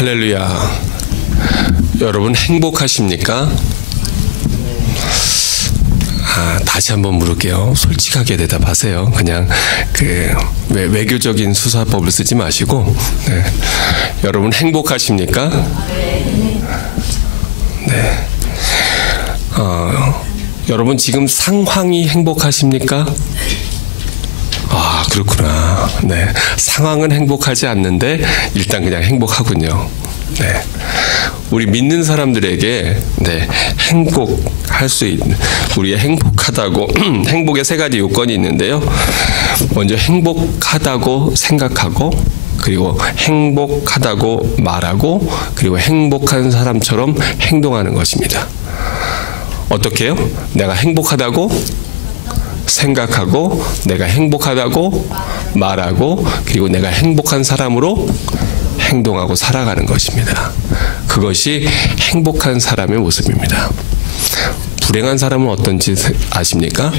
할렐루야. 여러분 행복하십니까? 다시 한번 물을게요. 솔직하게 대답하세요. 그냥 외교적인 수사법을 쓰지 마시고. 네. 여러분 행복하십니까? 네. 여러분 지금 상황이 행복하십니까? 그렇구나. 네. 상황은 행복하지 않는데 일단 그냥 행복하군요. 네. 우리 믿는 사람들에게 행복할 수 있는, 우리의 행복하다고 행복의 세 가지 요건이 있는데요. 먼저 행복하다고 생각하고, 그리고 행복하다고 말하고, 그리고 행복한 사람처럼 행동하는 것입니다. 어떻게요? 내가 행복하다고 생각하고, 내가 행복하다고 말하고, 그리고 내가 행복한 사람으로 행동하고 살아가는 것입니다. 그것이 행복한 사람의 모습입니다. 불행한 사람은 어떤지 아십니까?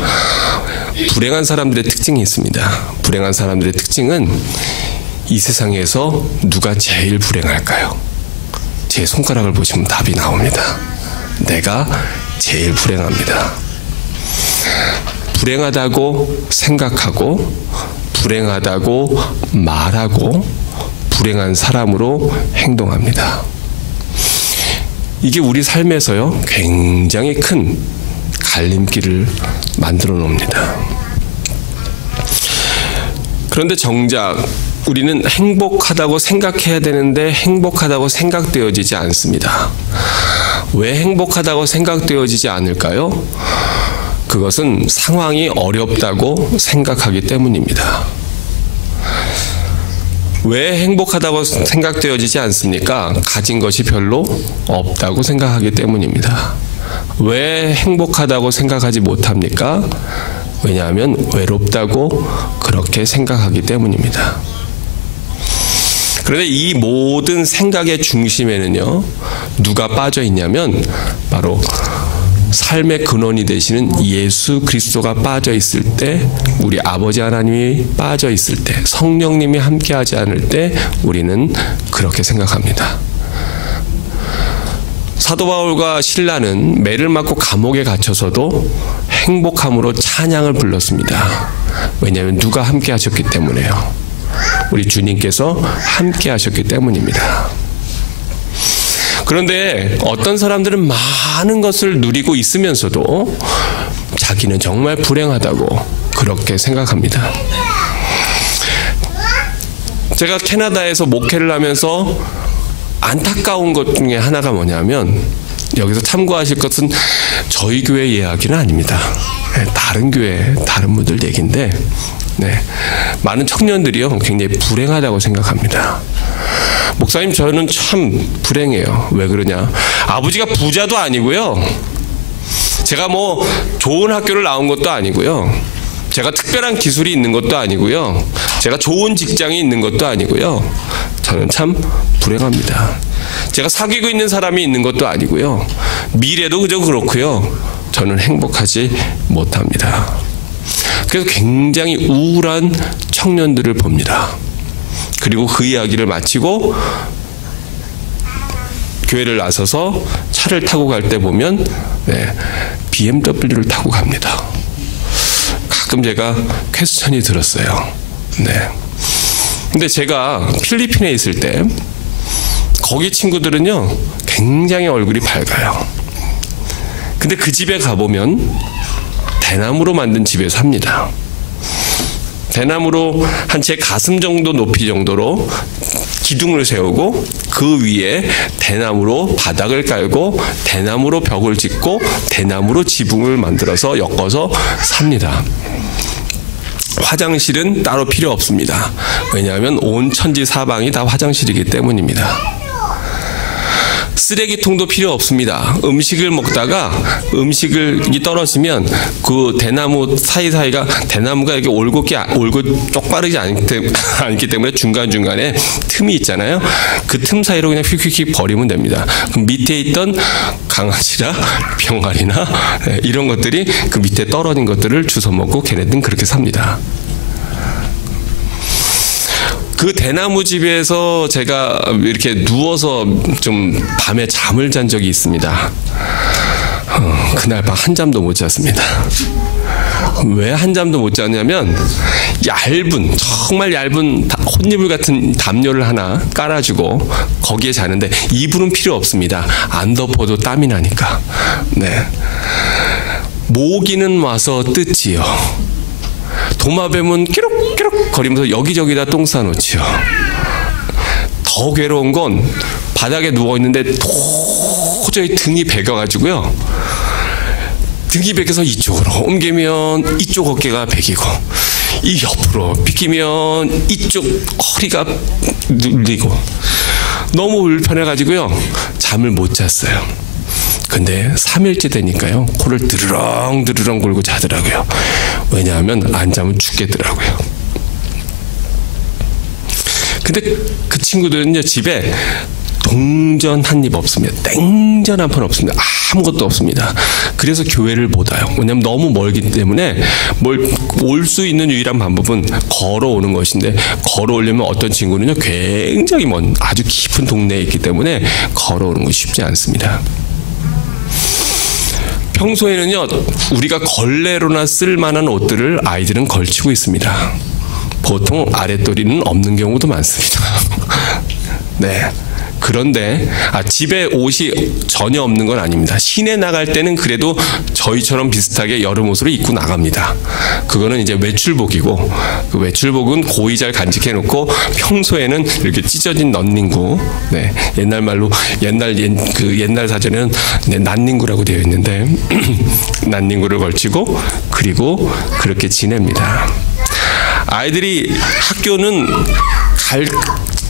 불행한 사람들의 특징이 있습니다. 불행한 사람들의 특징은 이 세상에서 누가 제일 불행할까요? 제 손가락을 보시면 답이 나옵니다. 내가 제일 불행합니다. 불행하다고 생각하고, 불행하다고 말하고, 불행한 사람으로 행동합니다. 이게 우리 삶에서요, 굉장히 큰 갈림길을 만들어 놓습니다. 그런데 정작 우리는 행복하다고 생각해야 되는데 행복하다고 생각되어지지 않습니다. 왜 행복하다고 생각되어지지 않을까요? 그것은 상황이 어렵다고 생각하기 때문입니다. 왜 행복하다고 생각되어지지 않습니까? 가진 것이 별로 없다고 생각하기 때문입니다. 왜 행복하다고 생각하지 못합니까? 왜냐하면 외롭다고 그렇게 생각하기 때문입니다. 그런데 이 모든 생각의 중심에는요, 누가 빠져 있냐면 바로 삶의 근원이 되시는 예수 그리스도가 빠져 있을 때, 우리 아버지 하나님이 빠져 있을 때, 성령님이 함께하지 않을 때 우리는 그렇게 생각합니다. 사도 바울과 실라는 매를 맞고 감옥에 갇혀서도 행복함으로 찬양을 불렀습니다. 왜냐하면 누가 함께하셨기 때문에요. 우리 주님께서 함께하셨기 때문입니다. 그런데 어떤 사람들은 많은 것을 누리고 있으면서도 자기는 정말 불행하다고 그렇게 생각합니다. 제가 캐나다에서 목회를 하면서 안타까운 것 중에 하나가 뭐냐면, 여기서 참고하실 것은 저희 교회 이야기는 아닙니다. 다른 교회, 다른 분들 얘기인데, 많은 청년들이요, 굉장히 불행하다고 생각합니다. 목사님, 저는 참 불행해요. 왜 그러냐? 아버지가 부자도 아니고요, 제가 뭐 좋은 학교를 나온 것도 아니고요, 제가 특별한 기술이 있는 것도 아니고요, 제가 좋은 직장이 있는 것도 아니고요, 저는 참 불행합니다. 제가 사귀고 있는 사람이 있는 것도 아니고요, 미래도 그저 그렇고요, 저는 행복하지 못합니다. 그래서 굉장히 우울한 청년들을 봅니다. 그리고 그 이야기를 마치고 교회를 나서서 차를 타고 갈 때 보면 BMW를 타고 갑니다. 가끔 제가 퀘스천이 들었어요. 근데 제가 필리핀에 있을 때 거기 친구들은요, 굉장히 얼굴이 밝아요. 근데 그 집에 가보면 대나무로 만든 집에 삽니다. 대나무로 한 제 가슴 정도 높이 정도로 기둥을 세우고, 그 위에 대나무로 바닥을 깔고, 대나무로 벽을 짓고, 대나무로 지붕을 만들어서 엮어서 삽니다. 화장실은 따로 필요 없습니다. 왜냐하면 온 천지 사방이 다 화장실이기 때문입니다. 쓰레기통도 필요 없습니다. 음식을 먹다가 음식이 떨어지면 그 대나무 사이사이가, 대나무가 이렇게 올고 쪽바르지 않기 때문에 중간중간에 틈이 있잖아요. 그 틈 사이로 그냥 휙휙휙 버리면 됩니다. 그럼 밑에 있던 강아지나 병아리나 이런 것들이 그 밑에 떨어진 것들을 주워 먹고 걔네들은 그렇게 삽니다. 그 대나무 집에서 제가 이렇게 누워서 좀 밤에 잠을 잔 적이 있습니다. 그날 밤 한 잠도 못 잤습니다. 왜 한 잠도 못 잤냐면 정말 얇은 혼이불 같은 담요를 하나 깔아주고 거기에 자는데 이불은 필요 없습니다. 안 덮어도 땀이 나니까. 네. 모기는 와서 뜯지요. 도마뱀은 끼룩끼룩 거리면서 여기저기다 똥 싸놓지요. 더 괴로운 건 바닥에 누워있는데 도저히 등이 베겨가지고요. 등이 베겨서 이쪽으로 옮기면 이쪽 어깨가 베기고, 이 옆으로 비키면 이쪽 허리가 눌리고, 너무 불편해가지고요. 잠을 못 잤어요. 근데 3일째 되니까요. 코를 드르렁 골고 자더라고요. 왜냐하면 안 자면 죽겠더라고요. 근데 그 친구들은요, 집에 동전 한 입 없습니다. 땡전 한 판 없습니다. 아무것도 없습니다. 그래서 교회를 못 와요. 왜냐하면 너무 멀기 때문에 올 수 있는 유일한 방법은 걸어오는 것인데, 걸어오려면 어떤 친구는요, 굉장히 먼 아주 깊은 동네에 있기 때문에 걸어오는 것이 쉽지 않습니다. 평소에는요, 우리가 걸레로나 쓸만한 옷들을 아이들은 걸치고 있습니다. 보통 아랫도리는 없는 경우도 많습니다. 네. 그런데 집에 옷이 전혀 없는 건 아닙니다. 시내 나갈 때는 그래도 저희처럼 비슷하게 여름 옷으로 입고 나갑니다. 그거는 이제 외출복이고, 그 외출복은 고이 잘 간직해 놓고 평소에는 이렇게 찢어진 넌닝구, 네, 옛날 말로 옛날 사전에는 난닝구라고 되어 있는데 난닝구를 걸치고 그리고 그렇게 지냅니다. 아이들이 학교는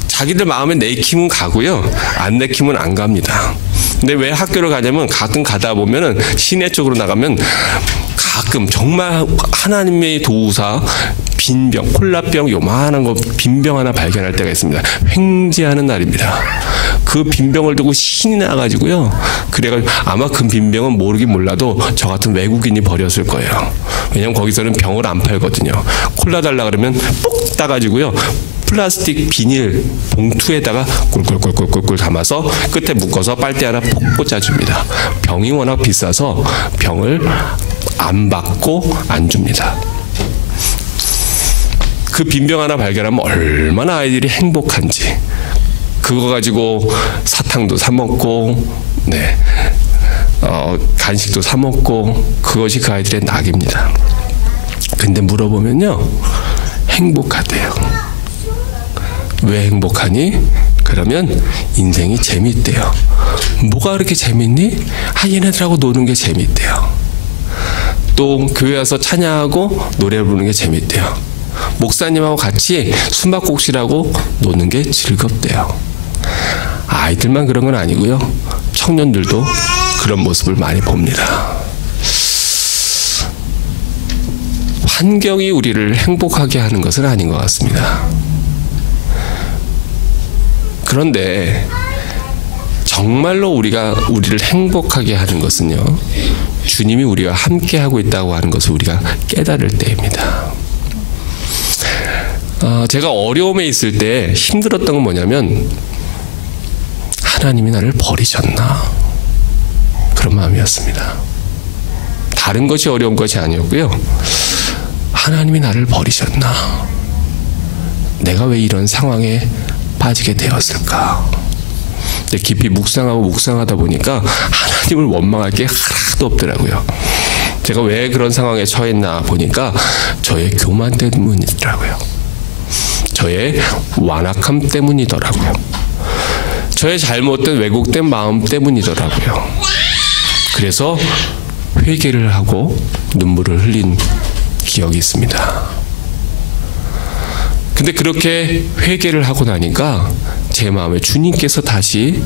자기들 마음에 내키면 가고요, 안 내키면 안 갑니다. 근데 왜 학교를 가냐면, 가끔 가다 보면은 시내 쪽으로 나가면 가끔 정말 하나님의 도우사 빈병, 콜라병 요만한 거 빈병 하나 발견할 때가 있습니다. 횡재하는 날입니다. 그 빈병을 두고 신이 나가지고요. 그래가지고 아마 그 빈병은 모르긴 몰라도 저 같은 외국인이 버렸을 거예요. 왜냐면 거기서는 병을 안 팔거든요. 콜라 달라 그러면 뽁 따가지고요, 플라스틱 비닐 봉투에다가 꿀꿀꿀꿀꿀 담아서 끝에 묶어서 빨대 하나 폭 꽂아줍니다. 병이 워낙 비싸서 병을 안 받고 안 줍니다. 그 빈병 하나 발견하면 얼마나 아이들이 행복한지. 그거 가지고 사탕도 사 먹고, 네, 간식도 사 먹고, 그것이 그 아이들의 낙입니다. 근데 물어보면요, 행복하대요. 왜 행복하니? 그러면 인생이 재밌대요. 뭐가 그렇게 재밌니? 얘네들하고 노는 게 재밌대요. 또 교회 와서 찬양하고 노래 부르는 게 재밌대요. 목사님하고 같이 숨바꼭질하고 노는 게 즐겁대요. 아이들만 그런 건 아니고요, 청년들도 그런 모습을 많이 봅니다. 환경이 우리를 행복하게 하는 것은 아닌 것 같습니다. 그런데 정말로 우리를 행복하게 하는 것은요, 주님이 우리와 함께 하고 있다고 하는 것을 우리가 깨달을 때입니다. 제가 어려움에 있을 때 힘들었던 건 뭐냐면, 하나님이 나를 버리셨나, 그런 마음이었습니다. 다른 것이 어려운 것이 아니었고요, 하나님이 나를 버리셨나, 내가 왜 이런 상황에 빠지게 되었을까. 깊이 묵상하다 보니까 하나님을 원망할 게 하나도 없더라고요. 제가 왜 그런 상황에 처했나 보니까 저의 교만 때문이더라고요. 저의 완악함 때문이더라고요. 저의 잘못된 왜곡된 마음 때문이더라고요. 그래서 회개를 하고 눈물을 흘린 기억이 있습니다. 근데 그렇게 회개를 하고 나니까 제 마음에 주님께서 다시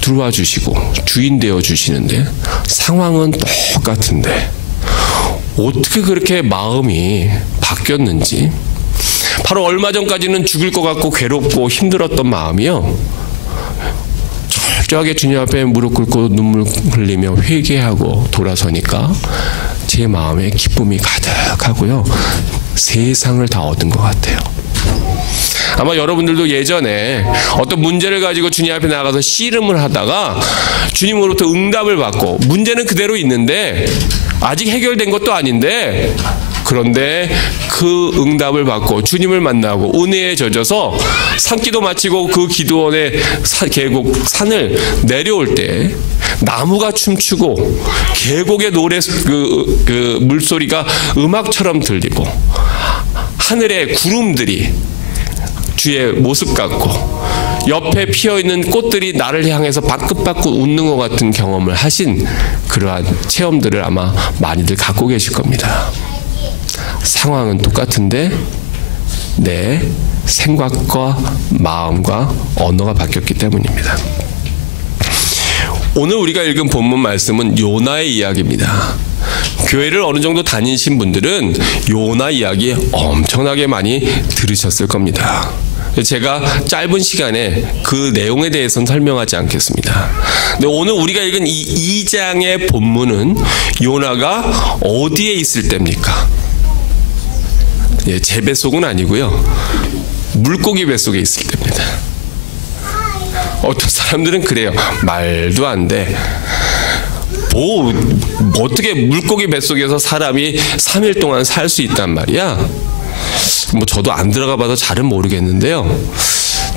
들어와 주시고 주인 되어 주시는데, 상황은 똑같은데 어떻게 그렇게 마음이 바뀌었는지, 바로 얼마 전까지는 죽을 것 같고 괴롭고 힘들었던 마음이요, 철저하게 주님 앞에 무릎 꿇고 눈물 흘리며 회개하고 돌아서니까 제 마음에 기쁨이 가득하고요, 세상을 다 얻은 것 같아요. 아마 여러분들도 예전에 어떤 문제를 가지고 주님 앞에 나가서 씨름을 하다가 주님으로부터 응답을 받고 문제는 그대로 있는데 아직 해결된 것도 아닌데 그런데 그 응답을 받고 주님을 만나고 은혜에 젖어서 산기도 마치고 그 기도원의 계곡 산을 내려올 때 나무가 춤추고 계곡의 노래 그 물소리가 음악처럼 들리고 하늘의 구름들이 주의 모습 같고 옆에 피어있는 꽃들이 나를 향해서 바끗바끗 웃는 것 같은 경험을 하신 그러한 체험들을 아마 많이들 갖고 계실 겁니다. 상황은 똑같은데 내 생각과 마음과 언어가 바뀌었기 때문입니다. 오늘 우리가 읽은 본문 말씀은 요나의 이야기입니다. 교회를 어느 정도 다니신 분들은 요나 이야기 엄청나게 많이 들으셨을 겁니다. 제가 짧은 시간에 그 내용에 대해서는 설명하지 않겠습니다. 근데 오늘 우리가 읽은 이 2장의 본문은 요나가 어디에 있을 때입니까? 제 뱃속은 아니고요. 물고기 뱃속에 있을 때입니다. 어떤 사람들은 그래요. 말도 안 돼. 어떻게 물고기 뱃속에서 사람이 3일 동안 살 수 있단 말이야? 저도 안 들어가 봐서 잘은 모르겠는데요.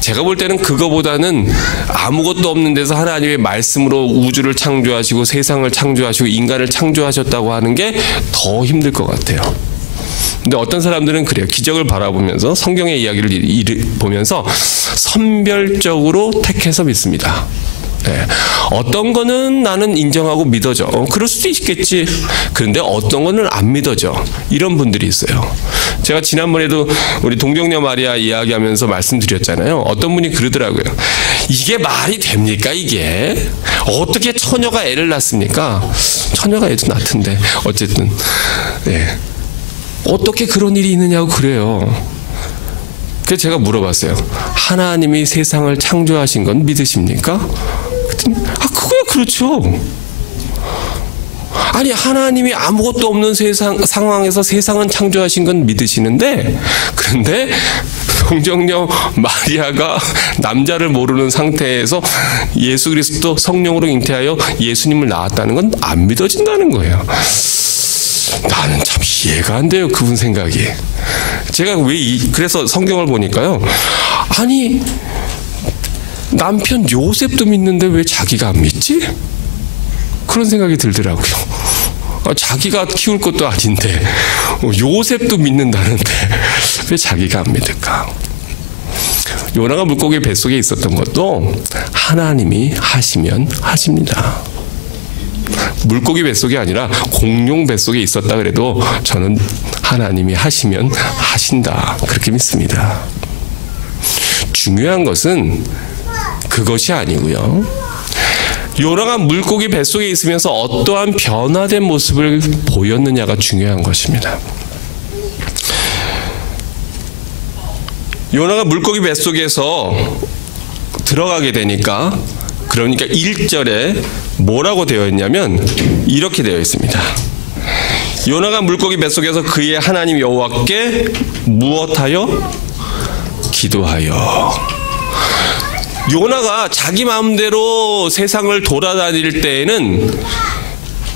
제가 볼 때는 그거보다는 아무것도 없는 데서 하나님의 말씀으로 우주를 창조하시고 세상을 창조하시고 인간을 창조하셨다고 하는 게 더 힘들 것 같아요. 근데 어떤 사람들은 그래요. 기적을 바라보면서 성경의 이야기를 보면서 선별적으로 택해서 믿습니다. 네. 어떤 거는 나는 인정하고 믿어져. 그럴 수도 있겠지. 그런데 어떤 거는 안 믿어져. 이런 분들이 있어요. 제가 지난번에도 우리 동정녀 마리아 이야기하면서 말씀드렸잖아요. 어떤 분이 그러더라고요. 이게 말이 됩니까 이게? 어떻게 처녀가 애를 낳습니까? 처녀가 애도 낳던데. 어쨌든 네. 어떻게 그런 일이 있느냐고 그래요. 그래서 제가 물어봤어요. 하나님이 세상을 창조하신 건 믿으십니까? 그랬더니 그거야 그렇죠. 아니 하나님이 아무것도 없는 상황에서 세상은 창조하신 건 믿으시는데 그런데 동정녀 마리아가 남자를 모르는 상태에서 예수 그리스도 성령으로 잉태하여 예수님을 낳았다는 건 안 믿어진다는 거예요. 나는 참 이해가 안 돼요. 그분 생각이. 제가 그래서 성경을 보니까요. 아니 남편 요셉도 믿는데 왜 자기가 안 믿지? 그런 생각이 들더라고요. 자기가 키울 것도 아닌데 요셉도 믿는다는데 왜 자기가 안 믿을까? 요나가 물고기 뱃속에 있었던 것도 하나님이 하시면 하십니다. 물고기 뱃속이 아니라 공룡 뱃속에 있었다 그래도 저는 하나님이 하시면 하신다 그렇게 믿습니다. 중요한 것은 그것이 아니고요. 요나가 물고기 뱃속에 있으면서 어떠한 변화된 모습을 보였느냐가 중요한 것입니다. 요나가 물고기 뱃속에서 들어가게 되니까 그러니까 1절에 뭐라고 되어 있냐면 이렇게 되어 있습니다. 요나가 물고기 뱃속에서 그의 하나님 여호와께 무엇하여? 기도하여. 요나가 자기 마음대로 세상을 돌아다닐 때에는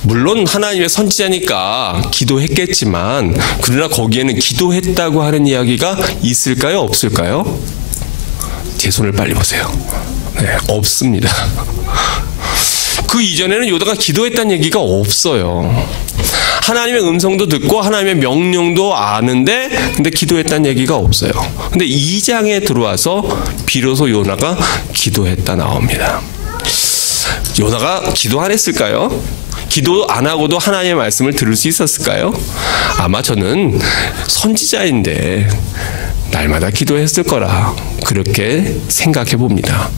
물론 하나님의 선지자니까 기도했겠지만 그러나 거기에는 기도했다고 하는 이야기가 있을까요? 없을까요? 제 손을 빨리 보세요. 네, 없습니다. 그 이전에는 요나가 기도했다는 얘기가 없어요. 하나님의 음성도 듣고 하나님의 명령도 아는데 근데 기도했다는 얘기가 없어요. 근데 2장에 들어와서 비로소 요나가 기도했다 나옵니다. 요나가 기도 안 했을까요? 기도 안 하고도 하나님의 말씀을 들을 수 있었을까요? 아마 저는 선지자인데 날마다 기도했을 거라 그렇게 생각해 봅니다.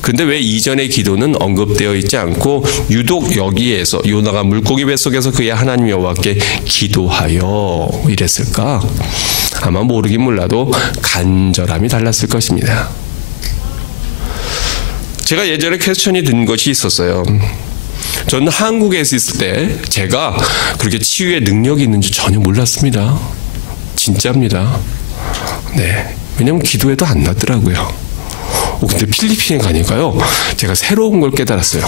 근데 왜 이전의 기도는 언급되어 있지 않고 유독 여기에서 요나가 물고기 뱃속에서 그의 하나님 여호와께 기도하여 이랬을까? 아마 모르긴 몰라도 간절함이 달랐을 것입니다. 제가 예전에 퀘스천이 든 것이 있었어요. 저는 한국에서 있을 때 제가 그렇게 치유의 능력이 있는지 전혀 몰랐습니다. 진짜입니다. 네. 왜냐면 기도해도 안 낫더라고요. 근데 필리핀에 가니까요, 제가 새로운 걸 깨달았어요.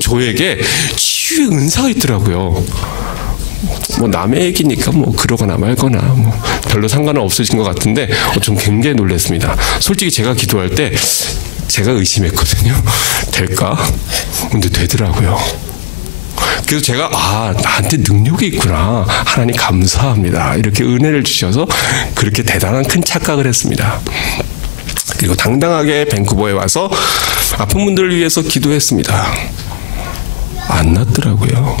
저에게 치유의 은사가 있더라고요. 뭐 남의 얘기니까 뭐 그러거나 말거나 뭐 별로 상관은 없으신 것 같은데 좀 굉장히 놀랐습니다. 솔직히 제가 기도할 때 제가 의심했거든요. 될까? 근데 되더라고요. 그래서 제가 나한테 능력이 있구나. 하나님 감사합니다. 이렇게 은혜를 주셔서 그렇게 대단한 큰 착각을 했습니다. 그리고 당당하게 밴쿠버에 와서 아픈 분들을 위해서 기도했습니다. 안 낫더라고요.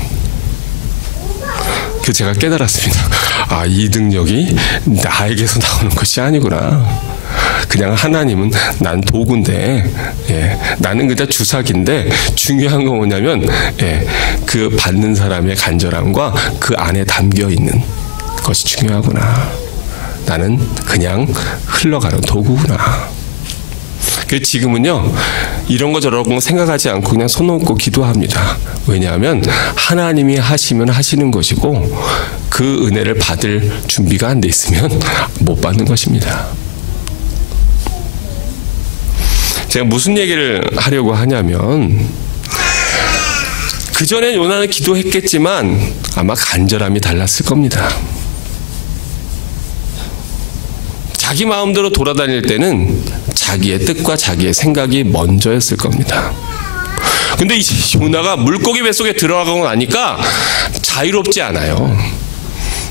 그래서 제가 깨달았습니다. 이 능력이 나에게서 나오는 것이 아니구나. 그냥 하나님은 난 도구인데, 나는 그냥 주사기인데, 중요한 건 뭐냐면, 그 받는 사람의 간절함과 그 안에 담겨 있는 것이 중요하구나. 나는 그냥 흘러가는 도구구나. 그래서 지금은요, 이런 거 저런 거 생각하지 않고 그냥 손 얹고 기도합니다. 왜냐하면 하나님이 하시면 하시는 것이고, 그 은혜를 받을 준비가 안 돼 있으면 못 받는 것입니다. 제가 무슨 얘기를 하려고 하냐면, 그전에 요나는 기도했겠지만 아마 간절함이 달랐을 겁니다. 자기 마음대로 돌아다닐 때는 자기의 뜻과 자기의 생각이 먼저였을 겁니다. 근데 이제 요나가 물고기 뱃속에 들어가고 나니까 자유롭지 않아요.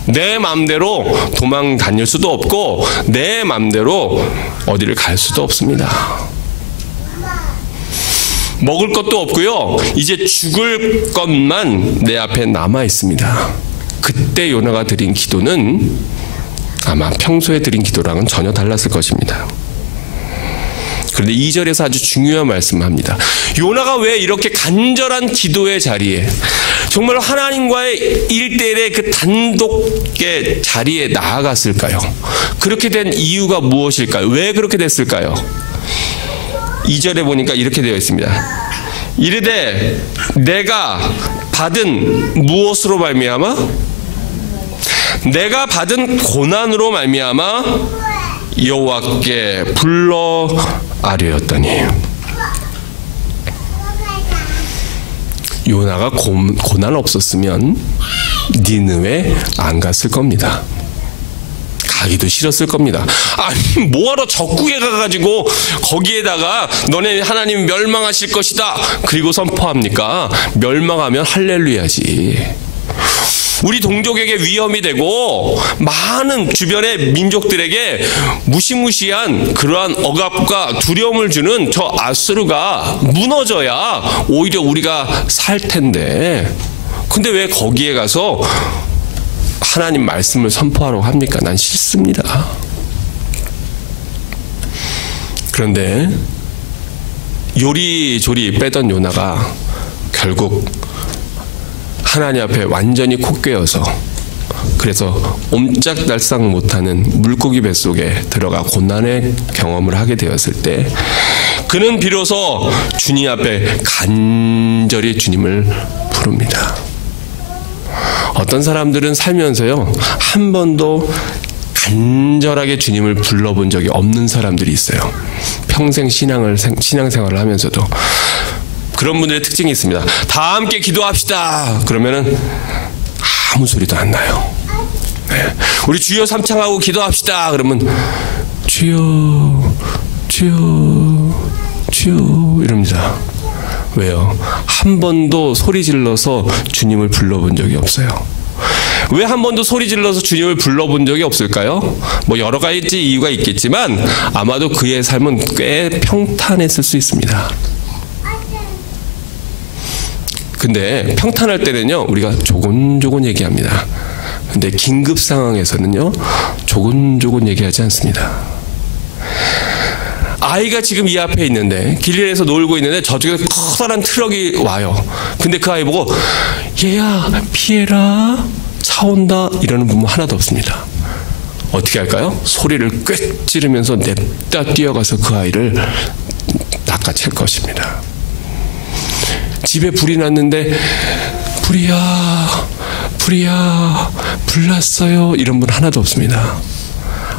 내 마음대로 도망 다닐 수도 없고 내 마음대로 어디를 갈 수도 없습니다. 먹을 것도 없고요. 이제 죽을 것만 내 앞에 남아 있습니다. 그때 요나가 드린 기도는 아마 평소에 드린 기도랑은 전혀 달랐을 것입니다. 그런데 2절에서 아주 중요한 말씀을 합니다. 요나가 왜 이렇게 간절한 기도의 자리에, 정말 하나님과의 1대1의 그 단독의 자리에 나아갔을까요? 그렇게 된 이유가 무엇일까요? 왜 그렇게 됐을까요? 2절에 보니까 이렇게 되어 있습니다. 이르되 내가 받은 무엇으로 말미암아? 내가 받은 고난으로 말미암아 여호와께 불러 아뢰었더니. 요나가 고난 없었으면 니느웨 안 갔을 겁니다. 가기도 싫었을 겁니다. 아니 뭐하러 적국에 가가지고 거기에다가 너네 하나님 멸망하실 것이다 그리고 선포합니까? 멸망하면 할렐루야지. 우리 동족에게 위험이 되고 많은 주변의 민족들에게 무시무시한 그러한 억압과 두려움을 주는 저 아수르가 무너져야 오히려 우리가 살 텐데, 근데 왜 거기에 가서 하나님 말씀을 선포하라고 합니까? 난 싫습니다. 그런데 요리조리 빼던 요나가 결국 하나님 앞에 완전히 코 꿰어서, 그래서 옴짝달싹 못하는 물고기 뱃속에 들어가 고난의 경험을 하게 되었을 때 그는 비로소 주님 앞에 간절히 주님을 부릅니다. 어떤 사람들은 살면서요 한 번도 간절하게 주님을 불러본 적이 없는 사람들이 있어요. 평생 신앙생활을 하면서도. 그런 분들의 특징이 있습니다. 다 함께 기도합시다 그러면은 아무 소리도 안 나요. 네. 우리 주여 삼창하고 기도합시다 그러면 주여 주여 주여 이럽니다. 왜요? 한 번도 소리 질러서 주님을 불러본 적이 없어요. 왜 한 번도 소리 질러서 주님을 불러본 적이 없을까요? 뭐 여러 가지 이유가 있겠지만 아마도 그의 삶은 꽤 평탄했을 수 있습니다. 근데 평탄할 때는요 우리가 조곤조곤 얘기합니다. 근데 긴급 상황에서는요 조곤조곤 얘기하지 않습니다. 아이가 지금 이 앞에 있는데 길에서 놀고 있는데 저쪽에서 커다란 트럭이 와요. 근데 그 아이 보고 얘야 피해라 차 온다 이러는 부모 하나도 없습니다. 어떻게 할까요? 소리를 꽥 지르면서 냅다 뛰어가서 그 아이를 낚아챌 것입니다. 집에 불이 났는데 불이야 불 났어요 이런 분 하나도 없습니다.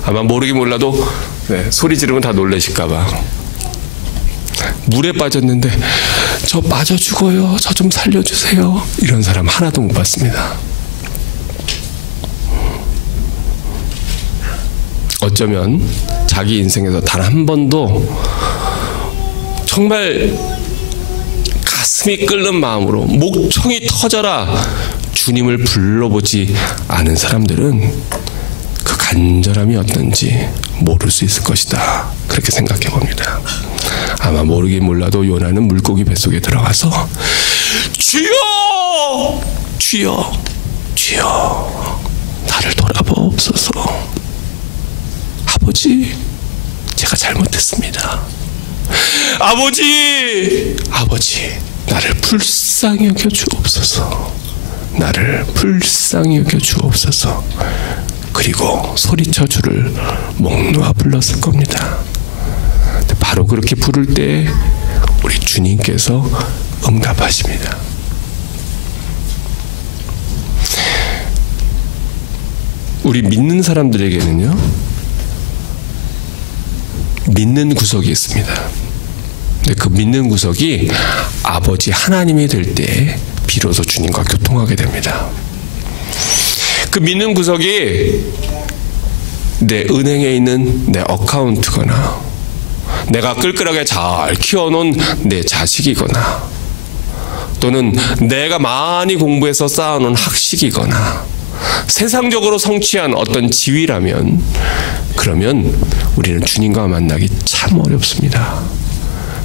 아마 모르긴 몰라도 네, 소리 지르면 다 놀라실까봐. 물에 빠졌는데 저 빠져 죽어요. 저 좀 살려주세요. 이런 사람 하나도 못 봤습니다. 어쩌면 자기 인생에서 단 한 번도 정말 가슴이 끓는 마음으로 목청이 터져라 주님을 불러보지 않은 사람들은 그 간절함이 어떤지 모를 수 있을 것이다. 그렇게 생각해 봅니다. 아마 모르긴 몰라도 요나는 물고기 뱃속에 들어가서 주여! 주여! 주여! 나를 돌아보옵소서. 아버지, 제가 잘못했습니다. 아버지! 아버지, 나를 불쌍히 여겨 주옵소서. 나를 불쌍히 여겨 주옵소서. 그리고 소리쳐 주를 목 놓아 불렀을 겁니다. 바로 그렇게 부를 때 우리 주님께서 응답하십니다. 우리 믿는 사람들에게는요, 믿는 구석이 있습니다. 근데 그 믿는 구석이 아버지 하나님이 될 때 비로소 주님과 교통하게 됩니다. 그 믿는 구석이 내 은행에 있는 내 어카운트거나 내가 끌끌하게 잘 키워놓은 내 자식이거나 또는 내가 많이 공부해서 쌓아놓은 학식이거나 세상적으로 성취한 어떤 지위라면 그러면 우리는 주님과 만나기 참 어렵습니다.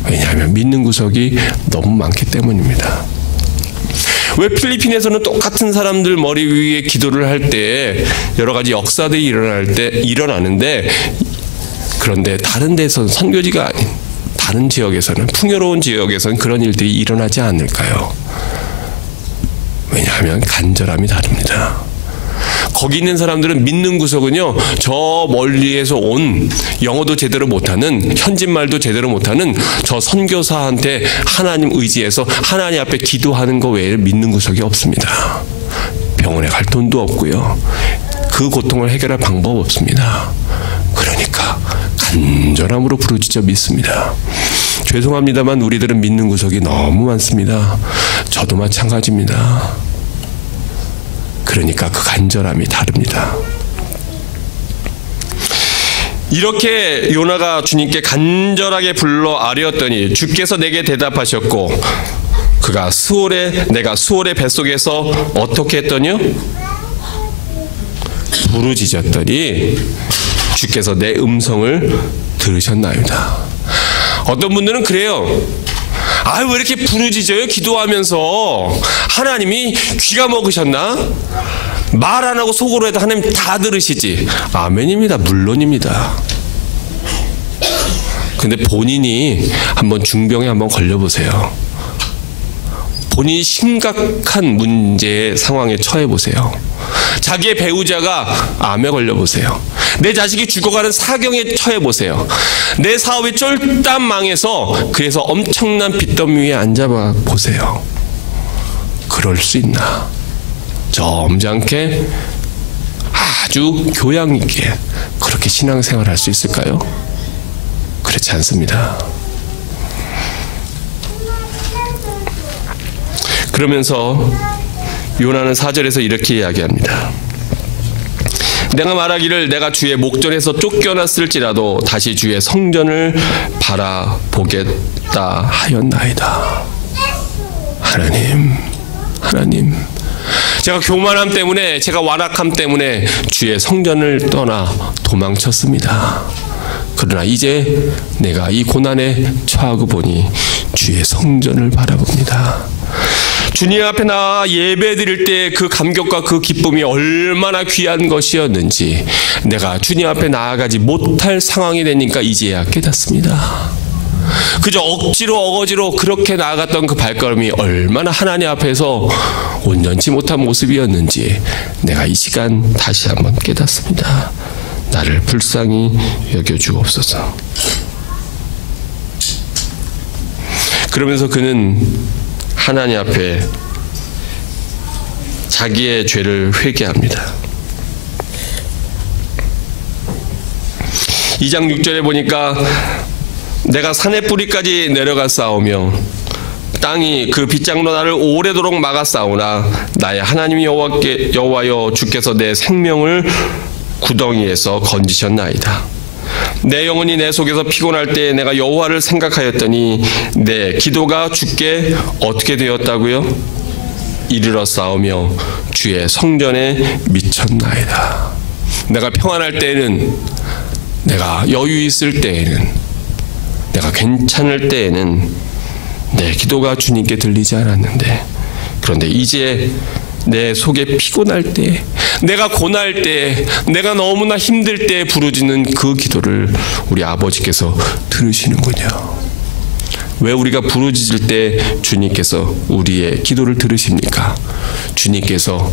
왜냐하면 믿는 구석이 너무 많기 때문입니다. 왜 필리핀에서는 똑같은 사람들 머리 위에 기도를 할 때 여러 가지 역사들이 일어나는데 그런데 다른 데서는 선교지가 아닌 다른 지역에서는 풍요로운 지역에서는 그런 일들이 일어나지 않을까요? 왜냐하면 간절함이 다릅니다. 거기 있는 사람들은 믿는 구석은요, 저 멀리에서 온 영어도 제대로 못하는 현지말도 제대로 못하는 저 선교사한테 하나님 의지해서 하나님 앞에 기도하는 거 외에 믿는 구석이 없습니다. 병원에 갈 돈도 없고요. 그 고통을 해결할 방법 없습니다. 그러니까 간절함으로 부르짖어 믿습니다. 죄송합니다만 우리들은 믿는 구석이 너무 많습니다. 저도 마찬가지입니다. 그러니까 그 간절함이 다릅니다. 이렇게 요나가 주님께 간절하게 불러 아뢰었더니 주께서 내게 대답하셨고 그가 내가 수월의 뱃속에서 어떻게 했더니요? 부르짖었더니 주께서 내 음성을 들으셨나이다. 어떤 분들은 그래요. 왜 이렇게 부르짖어요? 기도하면서 하나님이 귀가 먹으셨나? 말 안 하고 속으로 해도 하나님 다 들으시지. 아멘입니다. 물론입니다. 근데 본인이 한번 중병에 한번 걸려보세요. 본인이 심각한 문제의 상황에 처해 보세요. 자기의 배우자가 암에 걸려보세요. 내 자식이 죽어가는 사경에 처해 보세요. 내 사업이 쫄딱 망해서 그래서 엄청난 빚더미 위에 앉아봐 보세요. 그럴 수 있나? 점잖게 아주 교양 있게 그렇게 신앙생활 할 수 있을까요? 그렇지 않습니다. 그러면서 요나는 4절에서 이렇게 이야기합니다. 내가 말하기를 내가 주의 목전에서 쫓겨났을지라도 다시 주의 성전을 바라보겠다 하였나이다. 하나님 제가 교만함 때문에 제가 완악함 때문에 주의 성전을 떠나 도망쳤습니다. 그러나 이제 내가 이 고난에 처하고 보니 주의 성전을 바라봅니다. 주님 앞에 나와 예배 드릴 때 그 감격과 그 기쁨이 얼마나 귀한 것이었는지 내가 주님 앞에 나아가지 못할 상황이 되니까 이제야 깨닫습니다. 그저 억지로 어거지로 그렇게 나아갔던 그 발걸음이 얼마나 하나님 앞에서 온전치 못한 모습이었는지 내가 이 시간 다시 한번 깨닫습니다. 나를 불쌍히 여겨주옵소서. 그러면서 그는 하나님 앞에 자기의 죄를 회개합니다. 2장 6절에 보니까 내가 산의 뿌리까지 내려가 싸우며 땅이 그 빗장로 나를 오래도록 막아 싸우나 나의 하나님 여호와여 주께서 내 생명을 구덩이에서 건지셨나이다. 내 영혼이 내 속에서 피곤할 때 내가 여호와를 생각하였더니 내 기도가 주께 어떻게 되었다고요? 이르러 싸우며 주의 성전에 미쳤나이다. 내가 평안할 때에는, 내가 여유 있을 때에는, 내가 괜찮을 때에는 내 기도가 주님께 들리지 않았는데, 그런데 이제 내 속에 피곤할 때, 내가 고날 때, 내가 너무나 힘들 때 부르짖는 그 기도를 우리 아버지께서 들으시는군요. 왜 우리가 부르짖을 때 주님께서 우리의 기도를 들으십니까? 주님께서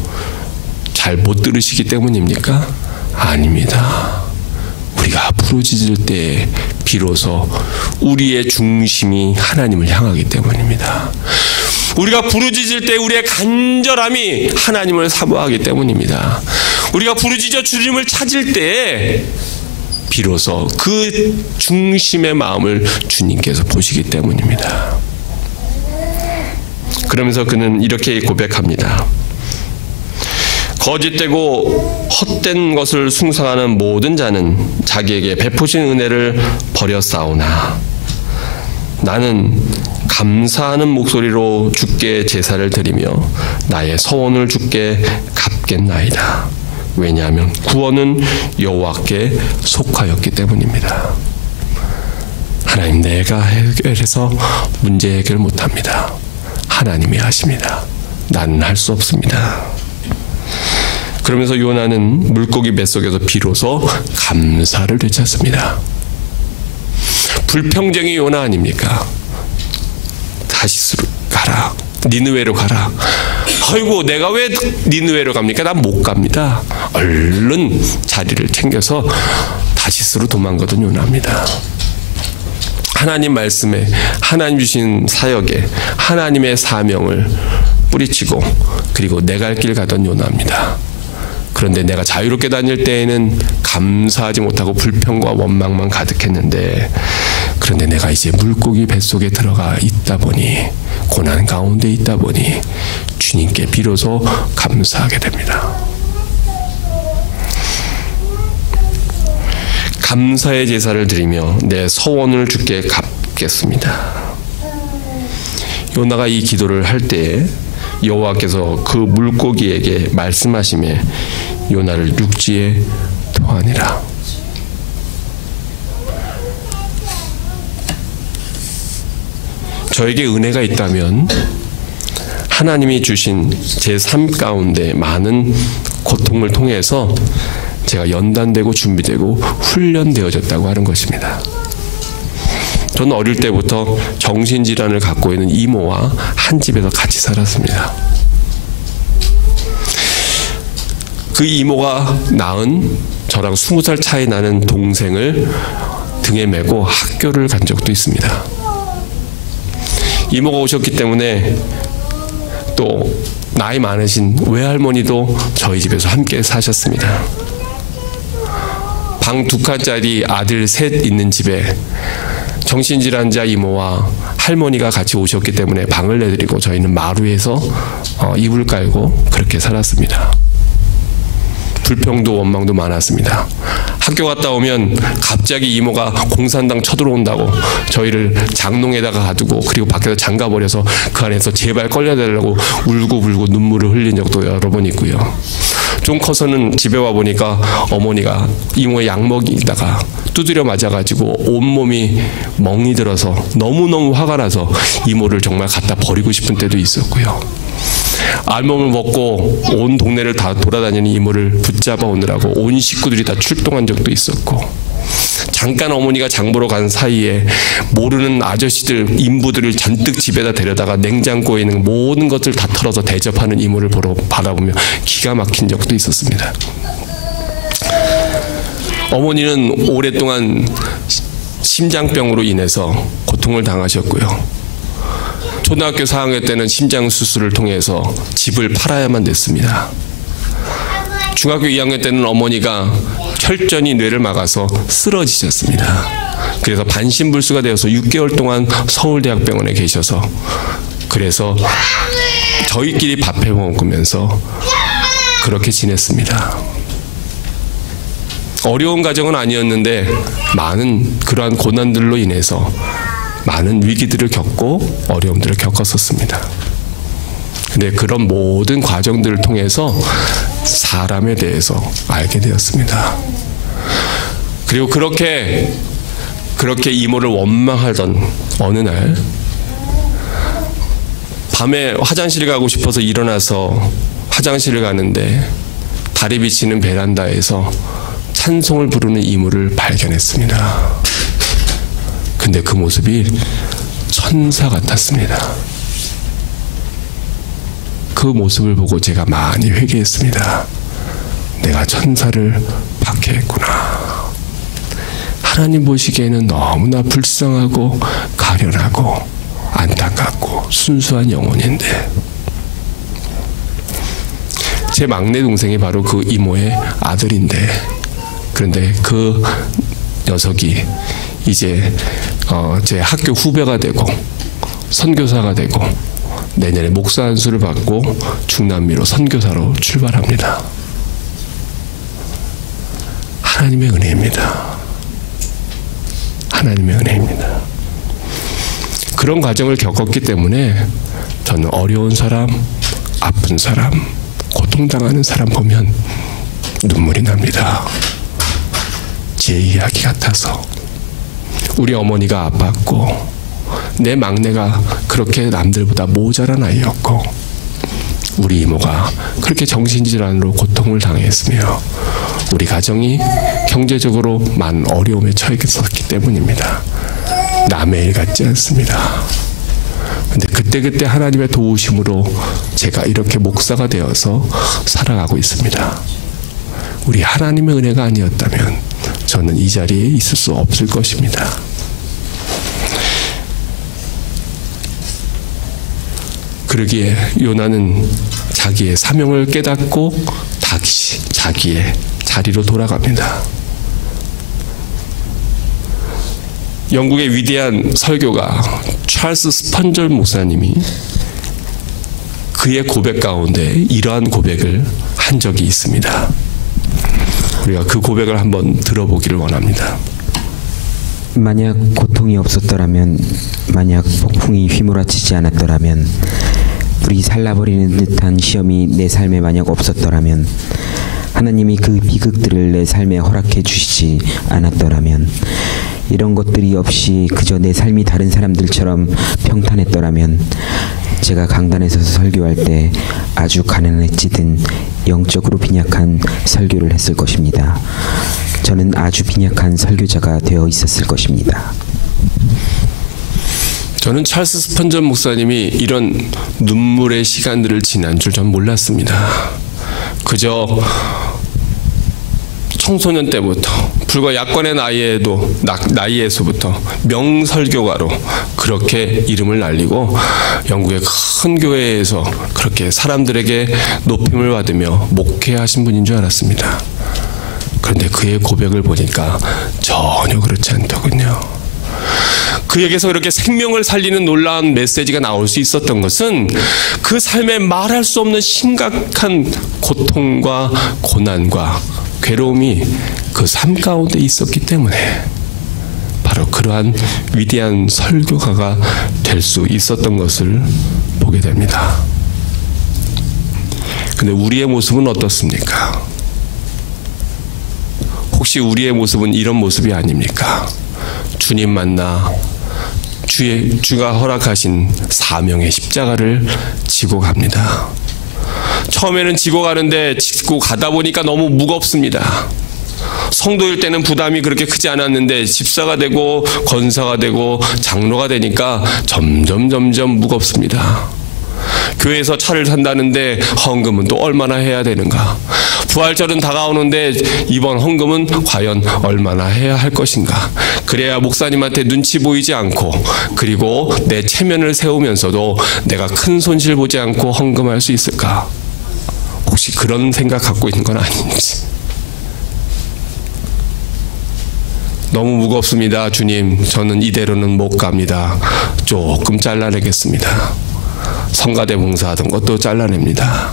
잘 못 들으시기 때문입니까? 아닙니다. 우리가 부르짖을 때 비로소 우리의 중심이 하나님을 향하기 때문입니다. 우리가 부르짖을 때 우리의 간절함이 하나님을 사모하기 때문입니다. 우리가 부르짖어 주님을 찾을 때 비로소 그 중심의 마음을 주님께서 보시기 때문입니다. 그러면서 그는 이렇게 고백합니다. 거짓되고 헛된 것을 숭상하는 모든 자는 자기에게 베푸신 은혜를 버렸사오나 나는 감사하는 목소리로 주께 제사를 드리며 나의 서원을 주께 갚겠나이다. 왜냐하면 구원은 여호와께 속하였기 때문입니다. 하나님, 내가 해결해서 문제 해결 못합니다. 하나님이 하십니다. 나는 할 수 없습니다. 그러면서 요나는 물고기 뱃속에서 비로소 감사를 되찾습니다. 불평쟁이 요나 아닙니까? 다시스로 가라, 니느웨로 가라. 아이고, 내가 왜 니느웨로 갑니까? 난 못 갑니다. 얼른 자리를 챙겨서 다시스로 도망가던 요나입니다. 하나님 말씀에, 하나님 주신 사역에 하나님의 사명을 뿌리치고 그리고 내 갈 길 가던 요나입니다. 그런데 내가 자유롭게 다닐 때에는 감사하지 못하고 불평과 원망만 가득했는데, 그런데 내가 이제 물고기 뱃속에 들어가 있다 보니, 고난 가운데 있다 보니 주님께 비로소 감사하게 됩니다. 감사의 제사를 드리며 내 서원을 주께 갚겠습니다. 요나가 이 기도를 할 때에 여호와께서 그 물고기에게 말씀하시매 요나를 육지에 토하니라. 저에게 은혜가 있다면 하나님이 주신 제 삶 가운데 많은 고통을 통해서 제가 연단되고 준비되고 훈련되어졌다고 하는 것입니다. 저는 어릴 때부터 정신질환을 갖고 있는 이모와 한 집에서 같이 살았습니다. 그 이모가 낳은 저랑 20살 차이 나는 동생을 등에 메고 학교를 간 적도 있습니다. 이모가 오셨기 때문에 또 나이 많으신 외할머니도 저희 집에서 함께 사셨습니다. 방 2칸짜리 아들 셋 있는 집에 정신질환자 이모와 할머니가 같이 오셨기 때문에 방을 내드리고 저희는 마루에서 이불 깔고 그렇게 살았습니다. 불평도 원망도 많았습니다. 학교 갔다 오면 갑자기 이모가 공산당 쳐들어온다고 저희를 장롱에다가 가두고 그리고 밖에서 잠가버려서 그 안에서 제발 걸려달라고 울고 눈물을 흘린 적도 여러 번 있고요. 좀 커서는 집에 와보니까 어머니가 이모의 약 먹이다가 두드려 맞아가지고 온몸이 멍이 들어서 너무너무 화가 나서 이모를 정말 갖다 버리고 싶은 때도 있었고요. 알몸을 먹고 온 동네를 다 돌아다니는 이모를 붙잡아 오느라고 온 식구들이 다 출동한 적도 있었고, 잠깐 어머니가 장 보러 간 사이에 모르는 아저씨들, 인부들을 잔뜩 집에다 데려다가 냉장고에 있는 모든 것을 다 털어서 대접하는 이모를 바라보며 기가 막힌 적도 있었습니다. 어머니는 오랫동안 심장병으로 인해서 고통을 당하셨고요. 초등학교 4학년 때는 심장 수술을 통해서 집을 팔아야만 됐습니다. 중학교 2학년 때는 어머니가 혈전이 뇌를 막아서 쓰러지셨습니다. 그래서 반신불수가 되어서 6개월 동안 서울대학병원에 계셔서 그래서 저희끼리 밥해 먹으면서 그렇게 지냈습니다. 어려운 가정은 아니었는데 많은 그러한 고난들로 인해서 많은 위기들을 겪고 어려움들을 겪었었습니다. 근데 그런 모든 과정들을 통해서 사람에 대해서 알게 되었습니다. 그리고 그렇게 이모를 원망하던 어느 날 밤에 화장실에 가고 싶어서 일어나서 화장실을 가는데 달이 비치는 베란다에서 찬송을 부르는 이모를 발견했습니다. 근데 그 모습이 천사 같았습니다. 그 모습을 보고 제가 많이 회개했습니다. 내가 천사를 박해했구나. 하나님 보시기에는 너무나 불쌍하고 가련하고 안타깝고 순수한 영혼인데 제 막내 동생이 바로 그 이모의 아들인데 그런데 그 녀석이 이제 제 학교 후배가 되고 선교사가 되고 내년에 목사 안수를 받고 중남미로 선교사로 출발합니다. 하나님의 은혜입니다. 하나님의 은혜입니다. 그런 과정을 겪었기 때문에 저는 어려운 사람, 아픈 사람, 고통당하는 사람 보면 눈물이 납니다. 제 이야기 같아서 우리 어머니가 아팠고 내 막내가 그렇게 남들보다 모자란 아이였고 우리 이모가 그렇게 정신질환으로 고통을 당했으며 우리 가정이 경제적으로 많은 어려움에 처해 있었기 때문입니다. 남의 일 같지 않습니다. 근데 그때 하나님의 도우심으로 제가 이렇게 목사가 되어서 살아가고 있습니다. 우리 하나님의 은혜가 아니었다면 저는 이 자리에 있을 수 없을 것입니다. 그러기에 요나는 자기의 사명을 깨닫고 다시 자기의 자리로 돌아갑니다. 영국의 위대한 설교가 찰스 스펀절 목사님이 그의 고백 가운데 이러한 고백을 한 적이 있습니다. 우리가 그 고백을 한번 들어보기를 원합니다. 만약 고통이 없었더라면, 만약 폭풍이 휘몰아치지 않았더라면, 불이 살라버리는 듯한 시험이 내 삶에 만약 없었더라면, 하나님이 그 비극들을 내 삶에 허락해 주시지 않았더라면, 이런 것들이 없이 그저 내 삶이 다른 사람들처럼 평탄했더라면 제가 강단에 서서 설교할 때 아주 가난했지든 영적으로 빈약한 설교를 했을 것입니다. 저는 아주 빈약한 설교자가 되어 있었을 것입니다. 저는 찰스 스펀전 목사님이 이런 눈물의 시간들을 지난 줄 전 몰랐습니다. 그저 청소년 때부터 불과 약관의 나이에서부터 명설교가로 그렇게 이름을 날리고 영국의 큰 교회에서 그렇게 사람들에게 높임을 받으며 목회하신 분인 줄 알았습니다. 그런데 그의 고백을 보니까 전혀 그렇지 않더군요. 그에게서 그렇게 생명을 살리는 놀라운 메시지가 나올 수 있었던 것은 그 삶에 말할 수 없는 심각한 고통과 고난과 괴로움이 그 삶 가운데 있었기 때문에 바로 그러한 위대한 설교가가 될 수 있었던 것을 보게 됩니다. 근데 우리의 모습은 어떻습니까? 혹시 우리의 모습은 이런 모습이 아닙니까? 주님 만나 주가 허락하신 사명의 십자가를 지고 갑니다. 처음에는 지고 가다 보니까 너무 무겁습니다. 성도일 때는 부담이 그렇게 크지 않았는데 집사가 되고 권사가 되고 장로가 되니까 점점 무겁습니다. 교회에서 차를 산다는데 헌금은 또 얼마나 해야 되는가? 부활절은 다가오는데 이번 헌금은 과연 얼마나 해야 할 것인가? 그래야 목사님한테 눈치 보이지 않고 그리고 내 체면을 세우면서도 내가 큰 손실 보지 않고 헌금할 수 있을까? 혹시 그런 생각 갖고 있는 건 아닌지? 너무 무겁습니다. 주님, 저는 이대로는 못 갑니다. 조금 잘라내겠습니다. 성가대 봉사하던 것도 잘라냅니다.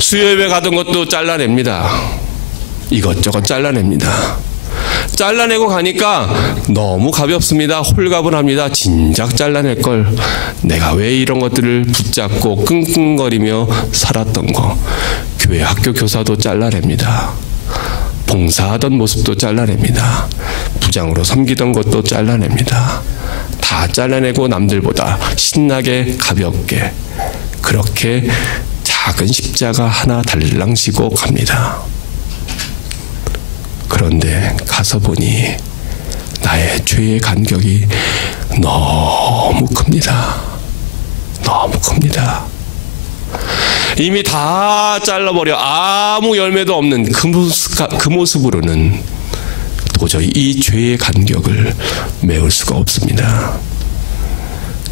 수요예배 가던 것도 잘라냅니다. 이것저것 잘라냅니다. 잘라내고 가니까 너무 가볍습니다. 홀가분합니다. 진작 잘라낼 걸. 내가 왜 이런 것들을 붙잡고 끙끙거리며 살았던 거. 교회 학교 교사도 잘라냅니다. 봉사하던 모습도 잘라냅니다. 부장으로 섬기던 것도 잘라냅니다. 다 잘라내고 남들보다 신나게 가볍게 그렇게 작은 십자가 하나 달랑 지고 갑니다. 그런데 가서 보니 나의 죄의 간격이 너무 큽니다. 너무 큽니다. 이미 다 잘라버려 아무 열매도 없는 그 모습으로는 도저히 이 죄의 간격을 메울 수가 없습니다.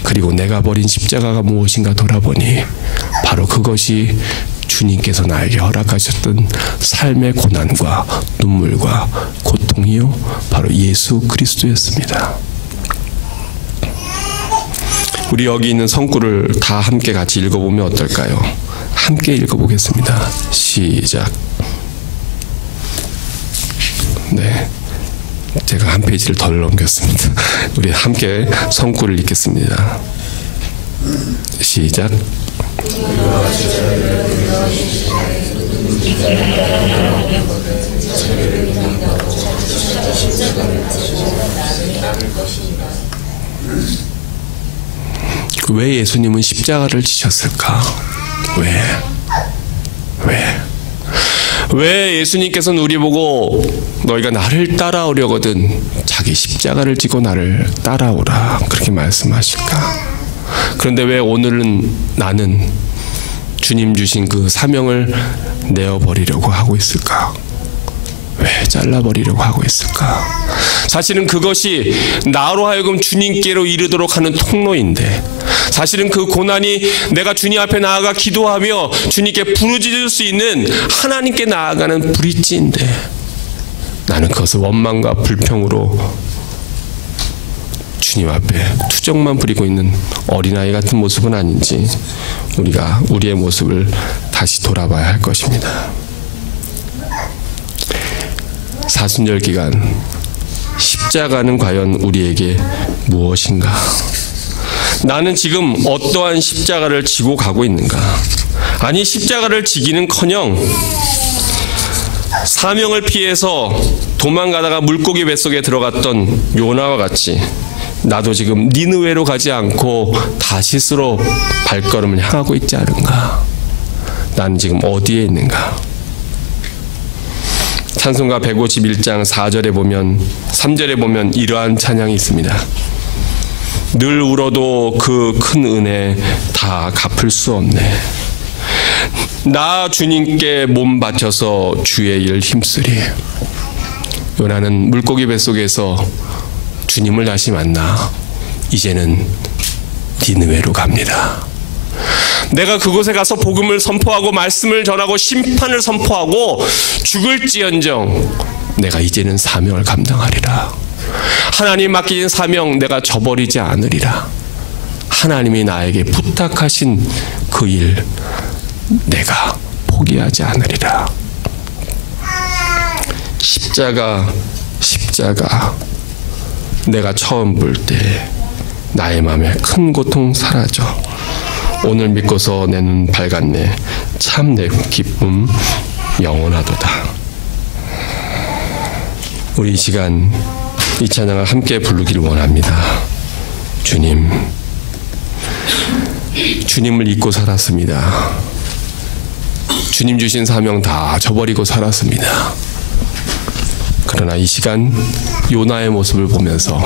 그리고 내가 버린 십자가가 무엇인가 돌아보니 바로 그것이 주님께서 나에게 허락하셨던 삶의 고난과 눈물과 고통이요 바로 예수 그리스도였습니다. 우리 여기 있는 성구를 다 함께 같이 읽어보면 어떨까요? 함께 읽어보겠습니다. 시작. 네, 제가 한 페이지를 덜 넘겼습니다. 우리 함께 성구를 읽겠습니다. 시작. 왜 예수님은 십자가를 지셨을까? 왜 예수님께서는 우리 보고 너희가 나를 따라오려거든 자기 십자가를 지고 나를 따라오라 그렇게 말씀하실까? 그런데 왜 오늘은 나는 주님 주신 그 사명을 내어버리려고 하고 있을까? 왜 잘라버리려고 하고 있을까? 사실은 그것이 나로 하여금 주님께로 이르도록 하는 통로인데, 사실은 그 고난이 내가 주님 앞에 나아가 기도하며 주님께 부르짖을 수 있는 하나님께 나아가는 브릿지인데, 나는 그것을 원망과 불평으로 주님 앞에 투정만 부리고 있는 어린아이 같은 모습은 아닌지 우리가 우리의 모습을 다시 돌아봐야 할 것입니다. 사순절 기간 십자가는 과연 우리에게 무엇인가? 나는 지금 어떠한 십자가를 지고 가고 있는가? 아니, 십자가를 지기는커녕 사명을 피해서 도망가다가 물고기 뱃속에 들어갔던 요나와 같이 나도 지금 니느웨로 가지 않고 다시스로 발걸음을 향하고 있지 않은가? 나는 지금 어디에 있는가? 찬송가 151장 4절에 보면 3절에 보면 이러한 찬양이 있습니다. 늘 울어도 그 큰 은혜 다 갚을 수 없네. 나 주님께 몸 바쳐서 주의 일 힘쓰리. 요나는 물고기 뱃속에서 주님을 다시 만나 이제는 니느웨로 갑니다. 내가 그곳에 가서 복음을 선포하고 말씀을 전하고 심판을 선포하고 죽을지언정 내가 이제는 사명을 감당하리라. 하나님 맡기신 사명 내가 저버리지 않으리라. 하나님이 나에게 부탁하신 그 일 내가 포기하지 않으리라. 십자가 내가 처음 볼 때 나의 마음에 큰 고통 사라져. 오늘 믿고서 내 눈 밝았네. 참 내 기쁨 영원하도다. 우리 이 시간 이 찬양을 함께 부르기를 원합니다. 주님을 잊고 살았습니다. 주님 주신 사명 다 저버리고 살았습니다. 그러나 이 시간 요나의 모습을 보면서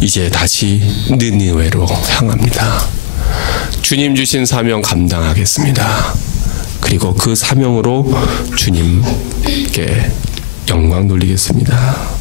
이제 다시 니느웨로 향합니다. 주님 주신 사명 감당하겠습니다. 그리고 그 사명으로 주님께 영광 돌리겠습니다.